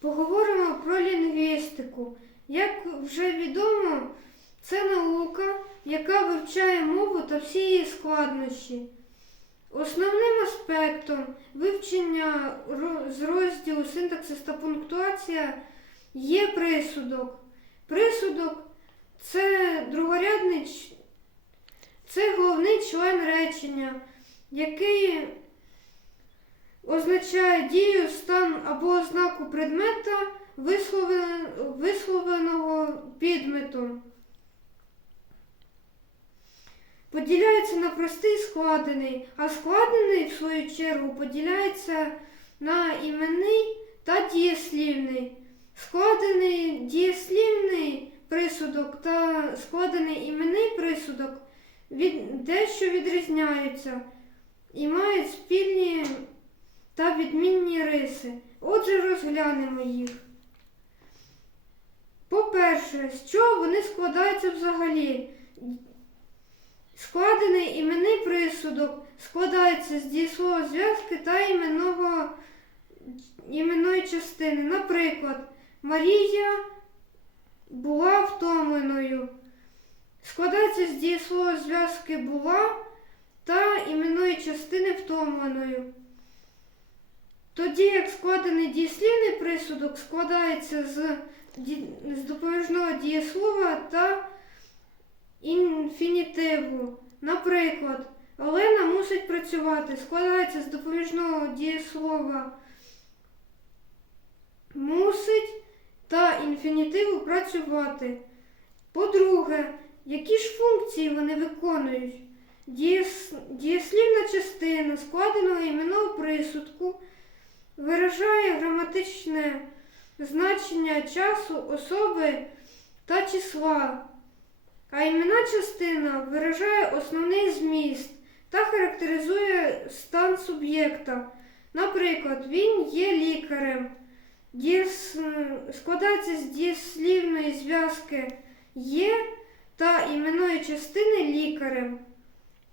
Поговоримо про лінгвістику. Як вже відомо, це наука, яка вивчає мову та всі її складнощі. Основним аспектом вивчення з розділу синтаксис та пунктуація є присудок. Присудок це другорядний це головний член речення, який означає дію, стан або ознаку предмета, висловленого підметом. Поділяється на простий складений, а складений, в свою чергу, поділяється на іменний та дієслівний. Складений дієслівний присудок та складений іменний присудок від, дещо відрізняються і мають спільні відмінні риси. Отже, розглянемо їх. По-перше, з чого вони складаються взагалі? Складений іменний присудок складається з дієслова зв'язки та іменного, іменної частини. Наприклад, Марія була втомленою. Складається з дієслова зв'язки була та іменної частини втомленою. Тоді як складений дієслівний присудок складається з, з допоміжного дієслова та інфінітиву. Наприклад, Олена мусить працювати. Складається з допоміжного дієслова мусить та інфінітиву працювати. По-друге, які ж функції вони виконують? Дієс... Дієслівна частина складеного іменного присудку виражає граматичне значення часу, особи та числа. А іменна частина виражає основний зміст та характеризує стан суб'єкта. Наприклад, він є лікарем. Дієс... Складається з дієслівної зв'язки є та іменної частини лікарем.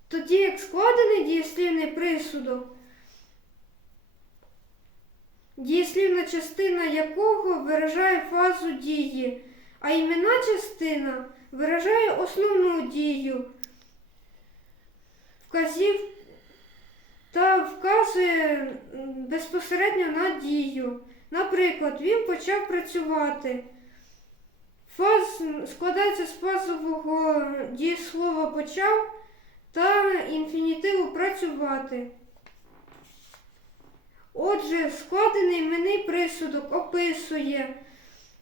Тоді як складений дієслівний присудок, дієслівна частина якого виражає фазу дії, а іменна частина виражає основну дію, вказів та вказує безпосередньо на дію. Наприклад, він почав працювати. Фаз складається з фазового дієслова почав та інфінітиву працювати. Отже, складений іменний присудок описує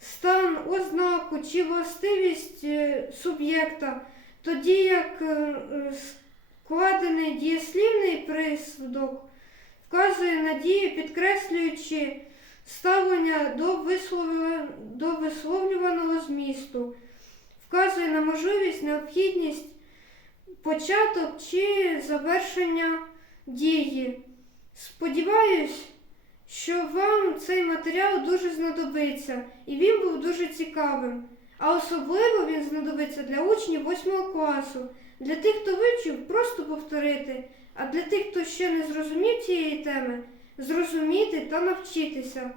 стан, ознаку чи властивість е, суб'єкта, тоді як е, е, складений дієслівний присудок вказує на дію, підкреслюючи ставлення до, висловлю- до висловлюваного змісту, вказує на можливість, необхідність, початок чи завершення дії. Сподіваюсь, що вам цей матеріал дуже знадобиться і він був дуже цікавим. А особливо він знадобиться для учнів 8 класу. Для тих, хто вивчив, просто повторити, а для тих, хто ще не зрозумів цієї теми, зрозуміти та навчитися.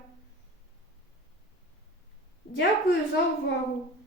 Дякую за увагу!